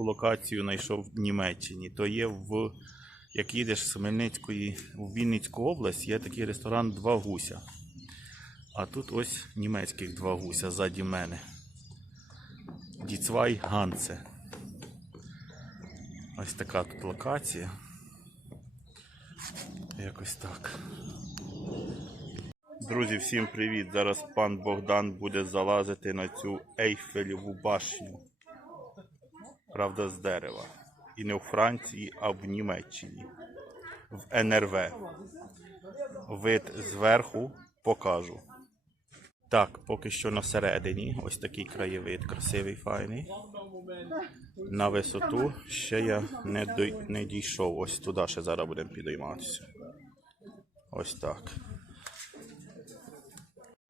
таку локацію знайшов в Німеччині. То є в, як їдеш з Хмельницької в Вінницьку область, є такий ресторан Два гуся. А тут ось німецьких два гуся ззаді мене. Діцвай Ганце. Ось така тут локація. Якось так. Друзі, всім привіт! Зараз пан Богдан буде залазити на цю Ейфелеву башню. Правда, з дерева. І не у Франції, а в Німеччині. В НРВ. Вид зверху покажу. Так, поки що на середині. Ось такий краєвид, красивий, файний. На висоту ще я не, дійшов. Ось туди ще зараз будемо підійматися. Ось так.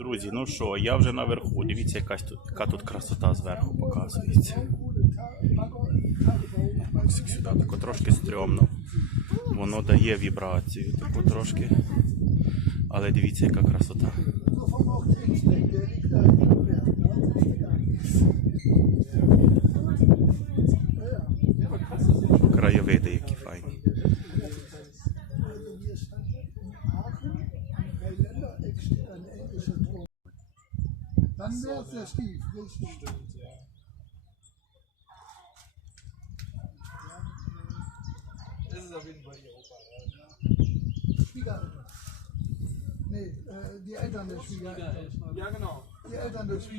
Друзі, ну що, я вже наверху. Дивіться, якась тут, яка тут красота зверху показується. Ось сюди тако трошки стрьомно. Воно дає вібрацію таку трошки. Але дивіться, яка красота. Краєвиди, які файні. Dann wäre es sehr schief, richtig. Das ist auf jeden Fall ihr Opa. Schwiegereltern. Nee, äh, die Eltern der Schwiegereltern. Ja, genau. Die Eltern der Schwiegereltern.